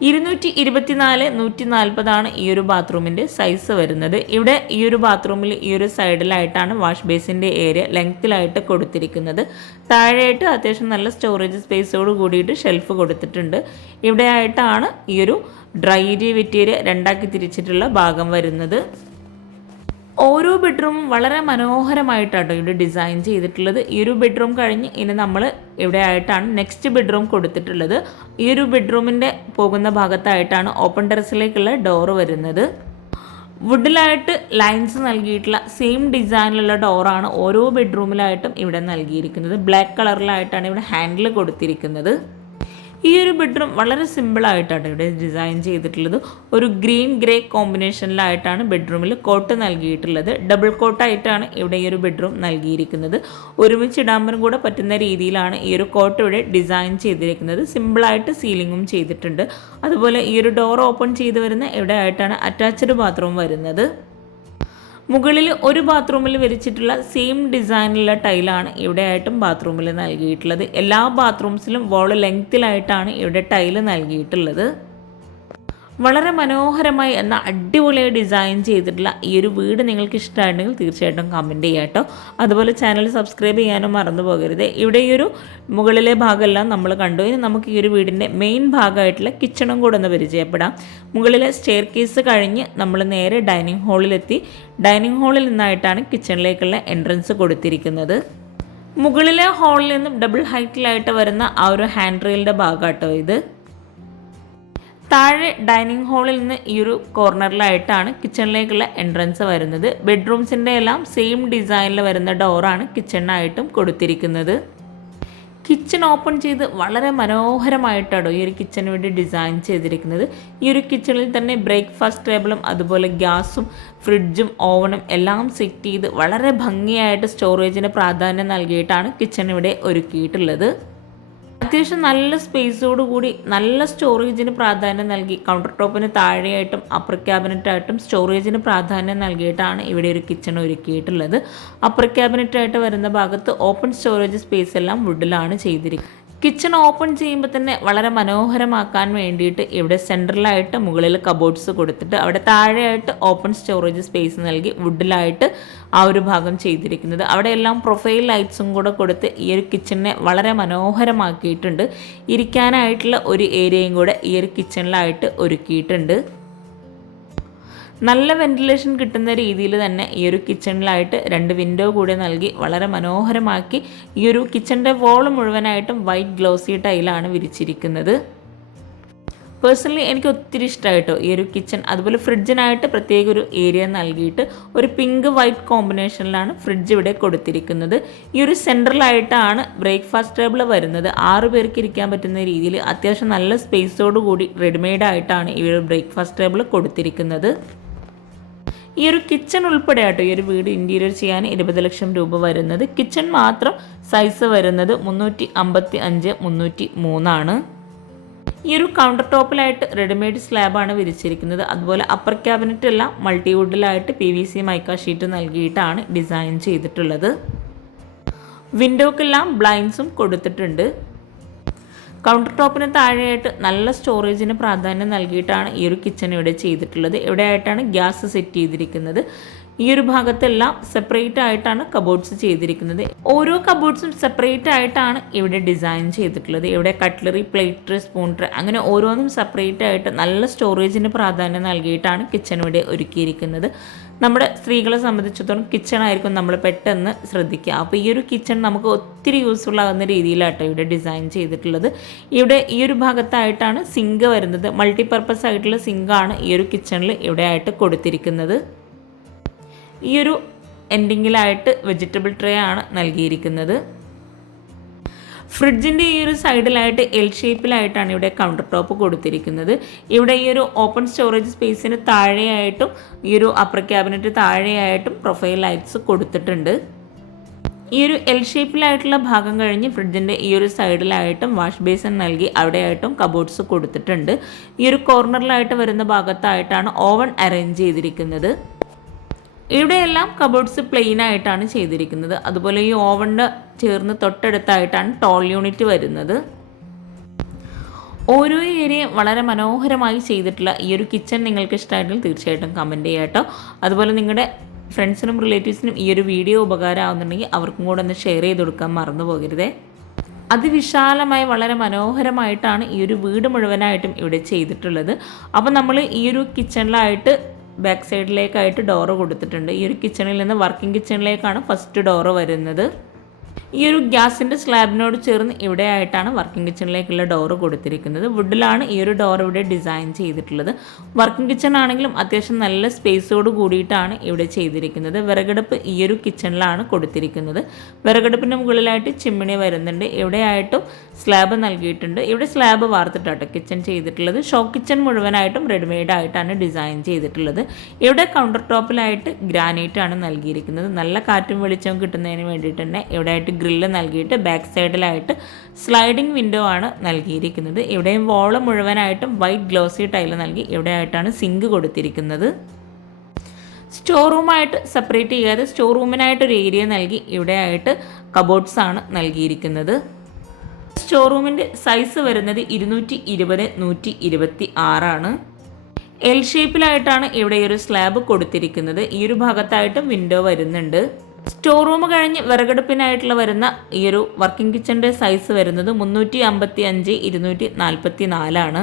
ഇരുന്നൂറ്റി ഇരുപത്തിനാല് നൂറ്റി നാൽപ്പതാണ് ഈ ഒരു ബാത്റൂമിന്റെ സൈസ് വരുന്നത്. ഇവിടെ ഈ ഒരു ബാത്റൂമിൽ ഈ ഒരു സൈഡിലായിട്ടാണ് വാഷ് ബേസിന്റെ ഏരിയ ലെങ്ത്തിലായിട്ട് കൊടുത്തിരിക്കുന്നത്. താഴെയായിട്ട് അത്യാവശ്യം നല്ല സ്റ്റോറേജ് സ്പേസോട് കൂടിയിട്ട് ഷെൽഫ് കൊടുത്തിട്ടുണ്ട്. ഇവിടെയായിട്ടാണ് ഈ ഒരു ഡ്രൈ ഏരിയ വെറ്റേരിയ രണ്ടാക്കി തിരിച്ചിട്ടുള്ള ഭാഗം വരുന്നത്. ഓരോ ബെഡ്റൂമും വളരെ മനോഹരമായിട്ടാണ് ഇവിടെ ഡിസൈൻ ചെയ്തിട്ടുള്ളത്. ഈ ഒരു ബെഡ്റൂം കഴിഞ്ഞ് ഇനി നമ്മൾ ഇവിടെ ആയിട്ടാണ് നെക്സ്റ്റ് ബെഡ്റൂം കൊടുത്തിട്ടുള്ളത്. ഈ ഒരു ബെഡ്റൂമിന്റെ പോകുന്ന ഭാഗത്തായിട്ടാണ് ഓപ്പൺ ടെറസിലേക്കുള്ള ഡോർ വരുന്നത്. വുഡിലായിട്ട് ലൈൻസ് നൽകിയിട്ടുള്ള സെയിം ഡിസൈനിലുള്ള ഡോറാണ് ഓരോ ബെഡ്റൂമിലായിട്ടും ഇവിടെ നൽകിയിരിക്കുന്നത്. ബ്ലാക്ക് കളറിലായിട്ടാണ് ഇവിടെ ഹാൻഡിൽ കൊടുത്തിരിക്കുന്നത്. ഈ ഒരു ബെഡ്റൂം വളരെ സിമ്പിളായിട്ടാണ് ഇവിടെ ഡിസൈൻ ചെയ്തിട്ടുള്ളത്. ഒരു ഗ്രീൻ ഗ്രേ കോമ്പിനേഷനിലായിട്ടാണ് ബെഡ്റൂമിൽ കോട്ട് നൽകിയിട്ടുള്ളത്. ഡബിൾ കോട്ടായിട്ടാണ് ഇവിടെ ഈ ഒരു ബെഡ്റൂം നൽകിയിരിക്കുന്നത്. ഒരുമിച്ച് ഇടാമ്പരം കൂടെ പറ്റുന്ന രീതിയിലാണ് ഈ ഒരു കോട്ട് ഇവിടെ ഡിസൈൻ ചെയ്തിരിക്കുന്നത്. സിമ്പിളായിട്ട് സീലിങ്ങും ചെയ്തിട്ടുണ്ട്. അതുപോലെ ഈ ഒരു ഡോർ ഓപ്പൺ ചെയ്ത് വരുന്ന ഇവിടെ ആയിട്ടാണ് അറ്റാച്ച്ഡ് ബാത്റൂം വരുന്നത്. മുകളിൽ ഒരു ബാത്റൂമിൽ വിരിച്ചിട്ടുള്ള സെയിം ഡിസൈനിലുള്ള ടൈലാണ് ഇവിടെ ആയിട്ടും ബാത്റൂമിൽ നൽകിയിട്ടുള്ളത്. എല്ലാ ബാത്റൂംസിലും വോൾ ലെങ്ത്തിലായിട്ടാണ് ഇവിടെ ടൈൽ നൽകിയിട്ടുള്ളത്. വളരെ മനോഹരമായി എന്ന അടിപൊളിയായി ഡിസൈൻ ചെയ്തിട്ടുള്ള ഈ ഒരു വീട് നിങ്ങൾക്ക് ഇഷ്ടമായിട്ടുണ്ടെങ്കിൽ തീർച്ചയായിട്ടും കമന്റ് ചെയ്യാം കേട്ടോ. അതുപോലെ ചാനൽ സബ്സ്ക്രൈബ് ചെയ്യാനും മറന്നു പോകരുത്. ഇവിടെ ഈ ഒരു മുകളിലെ ഭാഗമെല്ലാം നമ്മൾ കണ്ടു. ഇനി നമുക്ക് ഈ ഒരു വീടിന്റെ മെയിൻ ഭാഗമായിട്ടുള്ള കിച്ചണും കൂടെ ഒന്ന് പരിചയപ്പെടാം. മുകളിലെ സ്റ്റെയർ കേസ് കഴിഞ്ഞ് നമ്മൾ നേരെ ഡൈനിങ് ഹാളിലെത്തി ഡൈനിങ് ഹാളിൽ നിന്നായിട്ടാണ് കിച്ചണിലേക്കുള്ള എൻട്രൻസ് കൊടുത്തിരിക്കുന്നത്. മുകളിലെ ഹാളിൽ നിന്നും ഡബിൾ ഹൈറ്റിലായിട്ട് വരുന്ന ആ ഒരു ഹാൻഡ് റെയിലിന്റെ ഭാഗമാട്ടോ ഇത്. താഴെ ഡൈനിങ് ഹാളിൽ നിന്ന് ഈ ഒരു കോർണറിലായിട്ടാണ് കിച്ചണിലേക്കുള്ള എൻട്രൻസ് വരുന്നത്. ബെഡ്റൂംസിന്റെ എല്ലാം സെയിം ഡിസൈനിൽ വരുന്ന ഡോറാണ് കിച്ചണിനായിട്ടും കൊടുത്തിരിക്കുന്നത്. കിച്ചൺ ഓപ്പൺ ചെയ്ത് വളരെ മനോഹരമായിട്ടാണ് ഈ ഒരു കിച്ചന് വേണ്ടി ഡിസൈൻ ചെയ്തിരിക്കുന്നത്. ഈ ഒരു കിച്ചണിൽ തന്നെ ബ്രേക്ക്ഫാസ്റ്റ് ടേബിളും അതുപോലെ ഗ്യാസും ഫ്രിഡ്ജും ഓവനും എല്ലാം സെറ്റ് ചെയ്ത് വളരെ ഭംഗിയായിട്ട് സ്റ്റോറേജിന് പ്രാധാന്യം നൽകിയിട്ടാണ് കിച്ചൺ ഇവിടെ ഒരുക്കിയിട്ടുള്ളത്. അത്യാവശ്യം നല്ല സ്പേസോട് കൂടി നല്ല സ്റ്റോറേജിന് പ്രാധാന്യം നൽകി. കൗണ്ടർ ടോപ്പിന് താഴെയായിട്ടും അപ്പർ ക്യാബിനറ്റായിട്ടും സ്റ്റോറേജിന് പ്രാധാന്യം നൽകിയിട്ടാണ് ഇവിടെ ഒരു കിച്ചൺ ഒരുക്കിയിട്ടുള്ളത്. അപ്പർ ക്യാബിനറ്റായിട്ട് വരുന്ന ഭാഗത്ത് ഓപ്പൺ സ്റ്റോറേജ് സ്പേസ് എല്ലാം വുഡിലാണ് ചെയ്തിരിക്കുന്നത് കിച്ചൺ ഓപ്പൺ ചെയ്യുമ്പോൾ തന്നെ വളരെ മനോഹരമാക്കാൻ വേണ്ടിയിട്ട് ഇവിടെ സെൻട്രലായിട്ട് മുകളിൽ കബോർഡ്സ് കൊടുത്തിട്ട് അവിടെ താഴെയായിട്ട് ഓപ്പൺ സ്റ്റോറേജ് സ്പേസ് നൽകി വുഡിലായിട്ട് ആ ഒരു ഭാഗം ചെയ്തിരിക്കുന്നത്. അവിടെ എല്ലാം പ്രൊഫൈൽ ലൈറ്റ്സും കൂടെ കൊടുത്ത് ഈ ഒരു കിച്ചണിനെ വളരെ മനോഹരമാക്കിയിട്ടുണ്ട്. ഇരിക്കാനായിട്ടുള്ള ഒരു ഏരിയയും കൂടെ ഈ ഒരു കിച്ചണിലായിട്ട് ഒരുക്കിയിട്ടുണ്ട്. നല്ല വെന്റിലേഷൻ കിട്ടുന്ന രീതിയിൽ തന്നെ ഈ ഒരു കിച്ചണിലായിട്ട് രണ്ട് വിൻഡോ കൂടെ നൽകി വളരെ മനോഹരമാക്കി ഈ ഒരു കിച്ചണിന്റെ വോൾ മുഴുവനായിട്ടും വൈറ്റ് ഗ്ലോസി ടൈലാണ് വിരിച്ചിരിക്കുന്നത്. പേഴ്സണലി എനിക്ക് ഒത്തിരി ഇഷ്ടമായിട്ടോ ഈ ഒരു കിച്ചൺ അതുപോലെ ഫ്രിഡ്ജിനായിട്ട് പ്രത്യേക ഒരു ഏരിയ നൽകിയിട്ട് ഒരു പിങ്ക് വൈറ്റ് കോമ്പിനേഷനിലാണ് ഫ്രിഡ്ജ് ഇവിടെ കൊടുത്തിരിക്കുന്നത്. ഈ ഒരു സെൻട്രലായിട്ടാണ് ബ്രേക്ക്ഫാസ്റ്റ് ടേബിൾ വരുന്നത്. ആറ് പേർക്ക് ഇരിക്കാൻ പറ്റുന്ന രീതിയിൽ അത്യാവശ്യം നല്ല സ്പേസോട് കൂടി റെഡിമെയ്ഡ് ആയിട്ടാണ് ഈ ഒരു ബ്രേക്ക്ഫാസ്റ്റ് ടേബിൾ കൊടുത്തിരിക്കുന്നത്. ഈ ഒരു കിച്ചൺ ഉൾപ്പെടെ ആട്ടോ ഈ ഒരു വീട് ഇന്റീരിയർ ചെയ്യാൻ ഇരുപത് ലക്ഷം രൂപ വരുന്നത്. കിച്ചൺ മാത്രം സൈസ് വരുന്നത് മുന്നൂറ്റി അമ്പത്തി അഞ്ച് മുന്നൂറ്റി മൂന്നാണ്. ഈ ഒരു കൗണ്ടർ ടോപ്പിലായിട്ട് റെഡിമെയ്ഡ് സ്ലാബാണ് വിരിച്ചിരിക്കുന്നത്. അതുപോലെ അപ്പർ ക്യാബിനറ്റ് എല്ലാം മൾട്ടിവുഡിലായിട്ട് P V C mica sheet നൽകിയിട്ടാണ് design ചെയ്തിട്ടുള്ളത്. വിൻഡോക്കെല്ലാം ബ്ലൈൻസും കൊടുത്തിട്ടുണ്ട്. കൗണ്ടർ ടോപ്പിന് താഴെയായിട്ട് നല്ല സ്റ്റോറേജിന് പ്രാധാന്യം നൽകിയിട്ടാണ് ഈ ഒരു കിച്ചൺ ഇവിടെ ചെയ്തിട്ടുള്ളത്. ഇവിടെയായിട്ടാണ് ഗ്യാസ് സെറ്റ് ചെയ്തിരിക്കുന്നത്. ഈ ഒരു ഭാഗത്തെല്ലാം സെപ്പറേറ്റ് ആയിട്ടാണ് കബോർഡ്സ് ചെയ്തിരിക്കുന്നത്. ഓരോ കബോർഡ്സും സെപ്പറേറ്റ് ആയിട്ടാണ് ഇവിടെ ഡിസൈൻ ചെയ്തിട്ടുള്ളത്. ഇവിടെ കട്ട്ലറി പ്ലേറ്റ് സ്പൂൺ അങ്ങനെ ഓരോന്നും സെപ്പറേറ്റ് ആയിട്ട് നല്ല സ്റ്റോറേജിന് പ്രാധാന്യം നൽകിയിട്ടാണ് കിച്ചൺ ഇവിടെ ഒരുക്കിയിരിക്കുന്നത്. നമ്മുടെ സ്ത്രീകളെ സംബന്ധിച്ചിടത്തോളം കിച്ചൺ ആയിരിക്കും നമ്മൾ പെട്ടെന്ന് ശ്രദ്ധിക്കുക. അപ്പോൾ ഈ ഒരു കിച്ചൺ നമുക്ക് ഒത്തിരി യൂസ്ഫുൾ ആകുന്ന രീതിയിലാട്ടോ ഇവിടെ ഡിസൈൻ ചെയ്തിട്ടുള്ളത്. ഇവിടെ ഈ ഒരു ഭാഗത്തായിട്ടാണ് സിങ്ക് വരുന്നത്. മൾട്ടിപർപ്പസ് ആയിട്ടുള്ള സിങ്കാണ് ഈ ഒരു കിച്ചണിൽ ഇവിടെ ആയിട്ട് കൊടുത്തിരിക്കുന്നത്. ഈ ഒരു എൻഡിങ്ങിലായിട്ട് വെജിറ്റബിൾ ട്രേ ആണ് നൽകിയിരിക്കുന്നത്. ഫ്രിഡ്ജിന്റെ ഈ ഒരു സൈഡിലായിട്ട് എൽ ഷേപ്പിലായിട്ടാണ് ഇവിടെ കൗണ്ടർ ടോപ്പ് കൊടുത്തിരിക്കുന്നത്. ഇവിടെ ഈ ഒരു ഓപ്പൺ സ്റ്റോറേജ് സ്പേസിന് താഴെയായിട്ടും ഈ ഒരു അപ്പർ ക്യാബിനറ്റ് താഴെയായിട്ടും പ്രൊഫൈൽ ലൈറ്റ്സ് കൊടുത്തിട്ടുണ്ട്. ഈ ഒരു എൽ ഷേപ്പിലായിട്ടുള്ള ഭാഗം കഴിഞ്ഞ് ഫ്രിഡ്ജിന്റെ ഈ ഒരു സൈഡിലായിട്ടും വാഷ് ബേസിൻ നൽകി അവിടെയായിട്ടും കബോർഡ്സ് കൊടുത്തിട്ടുണ്ട്. ഈ ഒരു കോർണറിലായിട്ട് വരുന്ന ഭാഗത്തായിട്ടാണ് ഓവൺ അറേഞ്ച് ചെയ്തിരിക്കുന്നത്. ഇവിടെയെല്ലാം കബോർഡ്സ് പ്ലെയിൻ ആയിട്ടാണ് ചെയ്തിരിക്കുന്നത്. അതുപോലെ ഈ ഓവണിന് ചേർന്ന് തൊട്ടടുത്തായിട്ടാണ് ടോൾ യൂണിറ്റ് വരുന്നത്. ഓരോ ഏരിയയും വളരെ മനോഹരമായി ചെയ്തിട്ടുള്ള ഈ ഒരു കിച്ചൺ നിങ്ങൾക്ക് ഇഷ്ടമായിട്ടും തീർച്ചയായിട്ടും കമന്റ് ചെയ്യാട്ടോ അതുപോലെ നിങ്ങളുടെ ഫ്രണ്ട്സിനും റിലേറ്റീവ്സിനും ഈ ഒരു വീഡിയോ ഉപകാരമാകുന്നുണ്ടെങ്കിൽ അവർക്കും കൂടെ ഒന്ന് ഷെയർ ചെയ്ത് കൊടുക്കാൻ മറന്നു പോകരുതേ. അതിവിശാലമായി വളരെ മനോഹരമായിട്ടാണ് ഈ ഒരു വീട് മുഴുവനായിട്ടും ഇവിടെ ചെയ്തിട്ടുള്ളത്. അപ്പോൾ നമ്മൾ ഈ ഒരു കിച്ചണിലായിട്ട് ബാക്ക് സൈഡിലേക്കായിട്ട് ഡോറ് കൊടുത്തിട്ടുണ്ട്. ഈ ഒരു കിച്ചണിൽ നിന്ന് വർക്കിംഗ് കിച്ചണിലേക്കാണ് ഫസ്റ്റ് ഡോറ് വരുന്നത്. ഈ ഒരു ഗ്യാസിന്റെ സ്ലാബിനോട് ചേർന്ന് ഇവിടെ ആയിട്ടാണ് വർക്കിംഗ് കിച്ചണിലേക്കുള്ള ഡോറ് കൊടുത്തിരിക്കുന്നത്. വുഡിലാണ് ഈ ഒരു ഡോർ ഇവിടെ ഡിസൈൻ ചെയ്തിട്ടുള്ളത്. വർക്കിംഗ് കിച്ചൺ ആണെങ്കിലും അത്യാവശ്യം നല്ല സ്പേസോട് കൂടിയിട്ടാണ് ഇവിടെ ചെയ്തിരിക്കുന്നത്. വിറകടുപ്പ് ഈ ഒരു കിച്ചണിലാണ് കൊടുത്തിരിക്കുന്നത്. വിറകടുപ്പിന്റെ മുകളിലായിട്ട് ചിമ്മിണി വരുന്നുണ്ട്. ഇവിടെയായിട്ടും സ്ലാബ് നൽകിയിട്ടുണ്ട്. ഇവിടെ സ്ലാബ് വാർത്തിട്ടാട്ടോ കിച്ചൺ ചെയ്തിട്ടുള്ളത്. ഷോ കിച്ചൺ മുഴുവനായിട്ടും റെഡിമെയ്ഡ് ആയിട്ടാണ് ഡിസൈൻ ചെയ്തിട്ടുള്ളത്. ഇവിടെ കൗണ്ടർ ടോപ്പിലായിട്ട് ഗ്രാനൈറ്റ് ആണ് നൽകിയിരിക്കുന്നത്. നല്ല കാറ്റും വെളിച്ചവും കിട്ടുന്നതിന് വേണ്ടിയിട്ട് തന്നെ ഇവിടെ ആയിട്ട് ഗ്രില്ല് നൽകിയിട്ട് ബാക്ക് സൈഡിലായിട്ട് സ്ലൈഡിംഗ് വിൻഡോ ആണ് നൽകിയിരിക്കുന്നത്. ഇവിടെയും വോൾ മുഴുവനായിട്ടും വൈറ്റ് ഗ്ലോസി ടൈൽ നൽകി ഇവിടെയായിട്ടാണ് സിങ്ക് കൊടുത്തിരിക്കുന്നത്. സ്റ്റോർ റൂമായിട്ട് സെപ്പറേറ്റ് ചെയ്യാതെ സ്റ്റോർ റൂമിനായിട്ടൊരു ഏരിയ നൽകി ഇവിടെ ആയിട്ട് കബോർഡ്സ് ആണ് നൽകിയിരിക്കുന്നത്. സ്റ്റോർ റൂമിന്റെ സൈസ് വരുന്നത് ഇരുന്നൂറ്റി ഇരുപത് നൂറ്റി ഇരുപത്തി ആറാണ് എൽ ഷേപ്പിലായിട്ടാണ് ഇവിടെ ഈ ഒരു സ്ലാബ് കൊടുത്തിരിക്കുന്നത്. ഈ ഒരു ഭാഗത്തായിട്ടും വിൻഡോ വരുന്നുണ്ട്. സ്റ്റോർ റൂം കഴിഞ്ഞ് വിറകടുപ്പിനായിട്ടുള്ള വരുന്ന ഈ ഒരു വർക്കിംഗ് കിച്ചന്റെ സൈസ് വരുന്നത് മുന്നൂറ്റി അമ്പത്തി അഞ്ച് ഇരുന്നൂറ്റി നാൽപ്പത്തി നാലാണ്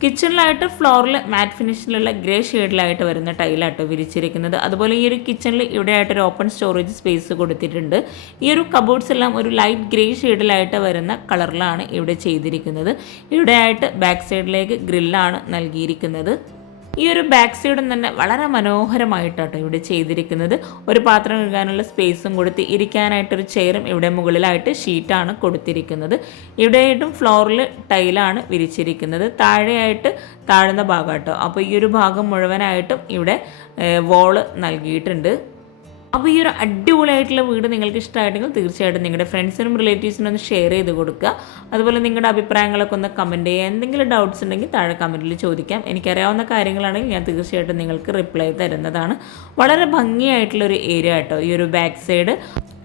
കിച്ചണിലായിട്ട് ഫ്ലോറിൽ മാറ്റ് ഫിനിഷിലുള്ള ഗ്രേ ഷെയ്ഡിലായിട്ട് വരുന്ന ടൈലാട്ടോ വിരിച്ചിരിക്കുന്നത്. അതുപോലെ ഈ ഒരു കിച്ചണിൽ ഇവിടെ ആയിട്ട് ഒരു ഓപ്പൺ സ്റ്റോറേജ് സ്പേസ് കൊടുത്തിട്ടുണ്ട്. ഈ ഒരു കബോർഡ്സ് എല്ലാം ഒരു ലൈറ്റ് ഗ്രേ ഷെയ്ഡിലായിട്ട് വരുന്ന കളറിലാണ് ഇവിടെ ചെയ്തിരിക്കുന്നത്. ഇവിടെ ആയിട്ട് ബാക്ക് സൈഡിലേക്ക് ഗ്രില്ലാണ് നൽകിയിരിക്കുന്നത്. ഈ ഒരു ബാക്ക് സൈഡും തന്നെ വളരെ മനോഹരമായിട്ടാണ് ഇവിടെ ചെയ്തിരിക്കുന്നത്. ഒരു പാത്രം കഴുകാനുള്ള സ്പേസും കൊടുത്ത് ഇരിക്കാനായിട്ടൊരു ചെയറും ഇവിടെ മുകളിലായിട്ട് ഷീറ്റാണ് കൊടുത്തിരിക്കുന്നത്. ഇവിടെയായിട്ടും ഫ്ലോറിൽ ടൈലാണ് വിരിച്ചിരിക്കുന്നത്. താഴെയായിട്ട് താഴ്ന്ന ഭാഗം അപ്പോൾ ഈ ഒരു ഭാഗം മുഴുവനായിട്ടും ഇവിടെ വോൾ നൽകിയിട്ടുണ്ട്. അപ്പോൾ ഈ ഒരു അടിപൊളിയായിട്ടുള്ള വീട് നിങ്ങൾക്ക് ഇഷ്ടമായിട്ടെങ്കിൽ തീർച്ചയായിട്ടും നിങ്ങളുടെ ഫ്രണ്ട്സിനും റിലേറ്റീവ്സിനും ഒന്ന് ഷെയർ ചെയ്ത് കൊടുക്കുക. അതുപോലെ നിങ്ങളുടെ അഭിപ്രായങ്ങളൊക്കെ ഒന്ന് കമന്റ് ചെയ്യുക. എന്തെങ്കിലും ഡൗട്ട്സ് ഉണ്ടെങ്കിൽ താഴെ കമന്റിൽ ചോദിക്കാം. എനിക്കറിയാവുന്ന കാര്യങ്ങളാണെങ്കിൽ ഞാൻ തീർച്ചയായിട്ടും നിങ്ങൾക്ക് റിപ്ലൈ തരുന്നതാണ്. വളരെ ഭംഗിയായിട്ടുള്ള ഒരു ഏരിയ കേട്ടോ. ഈ ഒരു ബാക്ക് സൈഡ്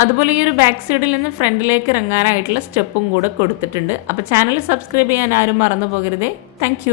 അതുപോലെ ഈ ഒരു ബാക്ക് സൈഡിൽ നിന്ന് ഫ്രണ്ടിലേക്ക് ഇറങ്ങാനായിട്ടുള്ള സ്റ്റെപ്പും കൂടെ കൊടുത്തിട്ടുണ്ട്. അപ്പോൾ ചാനൽ സബ്സ്ക്രൈബ് ചെയ്യാൻ ആരും മറന്നു പോകരുതേ. താങ്ക്